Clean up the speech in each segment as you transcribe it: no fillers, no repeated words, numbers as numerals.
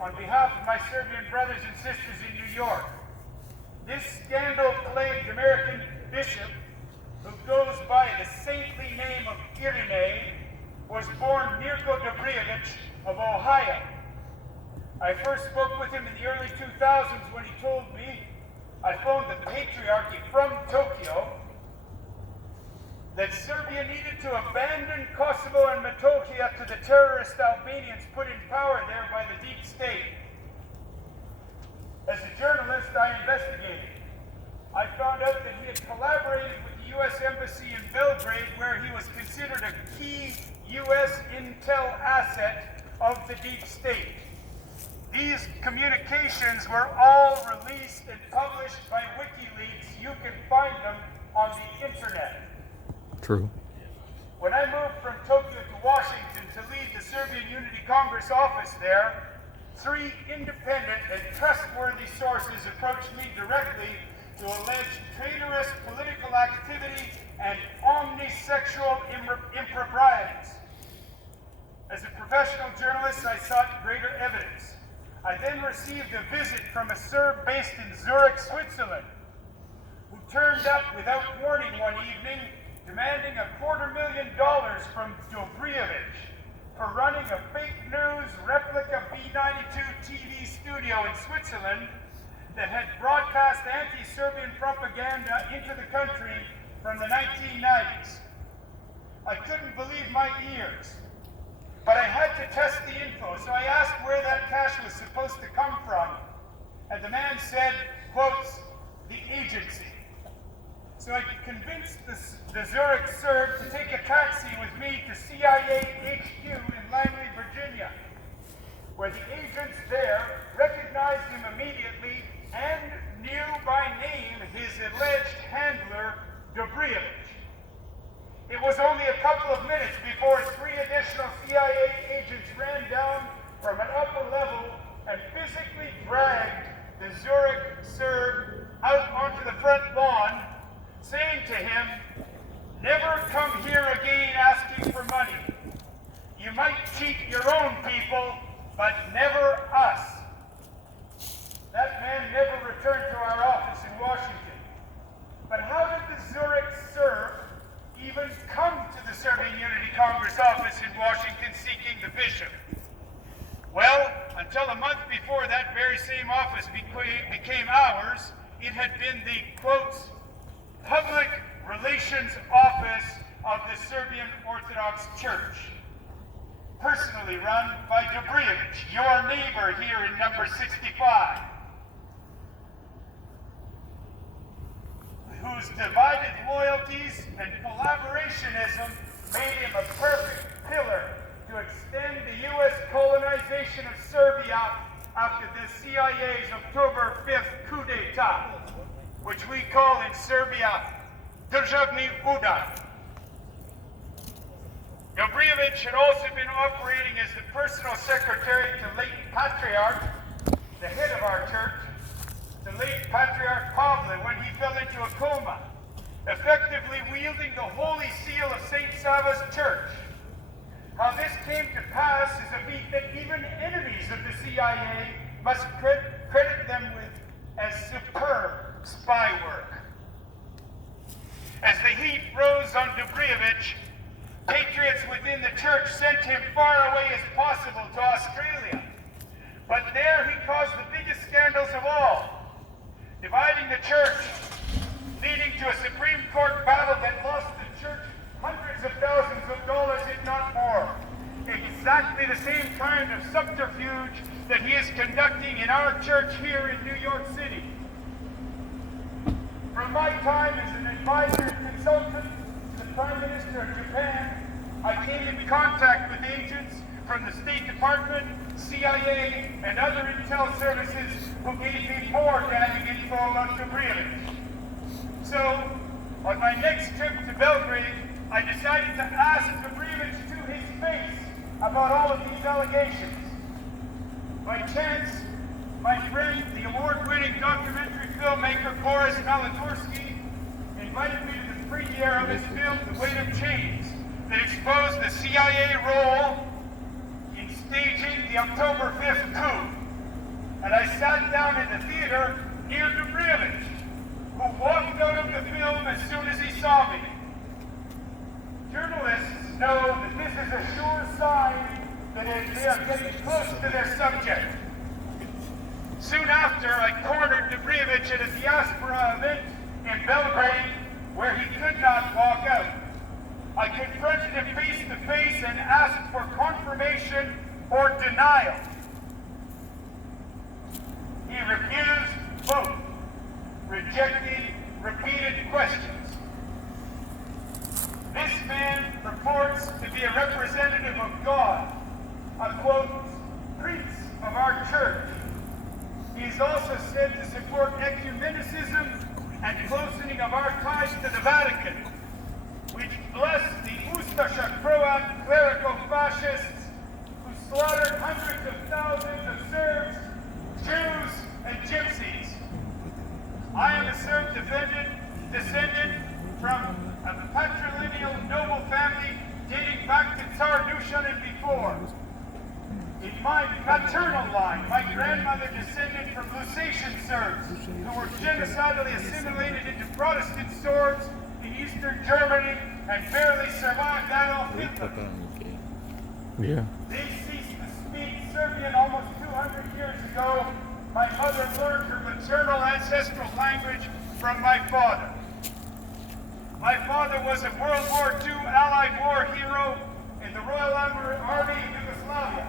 on behalf of my Serbian brothers and sisters in New York. This scandal-plagued American bishop, who goes by the saintly name of Irine, was born Mirko Dobrijević of Ohio. I first spoke with him in the early 2000s when he told me I phoned the Patriarchy from Tokyo that Serbia needed to abandon Kosovo and Metohija to the terrorist Albanians put in power there by the deep state. As a journalist, I investigated. I found out that he had collaborated with the U.S. Embassy in Belgrade, where he was considered a key U.S. intel asset of the deep state. These communications were all released and published by WikiLeaks. You can find them on the internet. True. When I moved from Tokyo to Washington to lead the Serbian Unity Congress office there, 3 independent and trustworthy sources approached me directly to allege traitorous political activity and omnisexual improprieties. As a professional journalist, I sought greater evidence. I then received a visit from a Serb based in Zurich, Switzerland, who turned up without warning one evening, demanding $250,000 from Dobrijević for running a fake news replica B-92 TV studio in Switzerland that had broadcast anti-Serbian propaganda into the country from the 1990s. I couldn't believe my ears, but I had to test the info, so I asked where that cash was supposed to come from, and the man said, quotes, the agency. So I convinced the Zurich Serb to take a taxi with me to CIA HQ in Langley, Virginia, where the agents there recognized him immediately and knew by name his alleged handler, Dobrijević. It was only a couple of minutes before 3 additional CIA agents ran down from an upper level and physically dragged the Zurich Serb out onto the front lawn, saying to him, never come here again asking for money. You might cheat your own people, but never us. That man never returned to our office in Washington. But how did the Zurich Serb even come to the Serbian Unity Congress office in Washington seeking the bishop? Well, until a month before that very same office became ours, it had been the, quotes, Public Relations Office of the Serbian Orthodox Church, personally run by Dobrijević, your neighbor here in number 65, whose divided loyalties and collaborationism made him a perfect pillar to extend the U.S. colonization of Serbia after the CIA's October 5th coup d'etat, which we call in Serbia, Državni udar. Dobrijević had also been operating as the personal secretary to late Patriarch, the head of our church, the late Patriarch Pavle when he fell into a coma, effectively wielding the holy seal of St. Sava's church. How this came to pass is a feat that even enemies of the CIA must credit them with as superb spy work. As the heat rose on Dobrijević, patriots within the church sent him far away as possible to Australia. But there he caused the biggest scandals of all, dividing the church, leading to a Supreme Court battle that lost the church hundreds of thousands of dollars, if not more. Exactly the same kind of subterfuge that he is conducting in our church here in New York City. From my time as an advisor and consultant to the Prime Minister of Japan, I came in contact with agents from the State Department, CIA, and other intel services who gave me more damning info about Dobrijević. So, on my next trip to Belgrade, I decided to ask Dobrijević to his face about all of these allegations. By chance, my friend, the award-winning documentary filmmaker Boris Malatorsky, invited me to the premiere of his film, The Weight of Chains, that exposed the CIA role in staging the October 5th coup. and I sat down in the theater near Dobrevich, who walked out of the film as soon as he saw me. Journalists know that this is a sure sign that they are getting close to their subject. Soon after, I cornered Dobrevich at a diaspora event in Belgrade where he could not walk out. I confronted him face to face and asked for confirmation or denial. He refused both, rejecting repeated questions. This man purports to be a representative of God, a quote, priest of our church. He is also said to support ecumenicism and closening of our ties to the Vatican, which bless the Ustasha Croat clerical fascists who slaughtered hundreds of thousands of Serbs, Jews, and Gypsies. I am a Serb descendant from a patrilineal noble family dating back to Tsar Dusan and before. In my maternal line, my grandmother descended from Lusatian Serbs who were genocidally assimilated into Protestant Serbs in Eastern Germany and barely survived Adolf Hitler. Yeah. They ceased to speak Serbian almost 200 years ago. My mother learned her maternal ancestral language from my father. My father was a World War II Allied war hero in the Royal Army of Yugoslavia.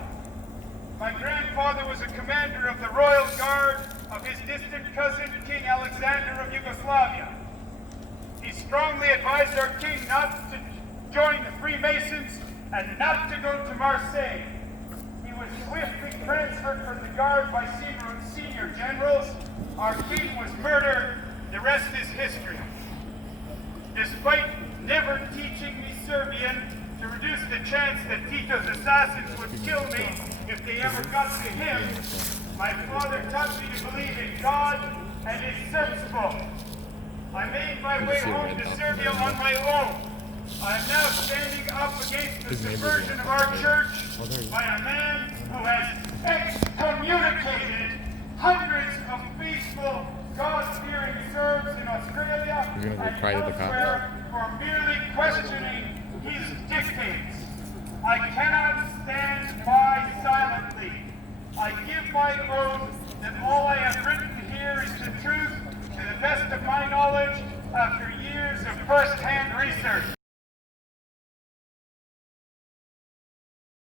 My grandfather was a commander of the Royal Guard of his distant cousin, King Alexander of Yugoslavia. He strongly advised our king not to join the Freemasons and not to go to Marseille. He was swiftly transferred from the Guard by senior generals. Our king was murdered. The rest is history. Despite never teaching me Serbian to reduce the chance that Tito's assassins would kill me if they ever got to him, my father taught me to believe in God and his sensible. I made my way home to Serbia on my own. I am now standing up against the subversion of our church by a man who has excommunicated hundreds of peaceful, God-fearing Serbs in Australia and elsewhere for merely questioning his dictates. I cannot stand by silently. I give my oath that all I have written here is the truth to the best of my knowledge after years of first-hand research.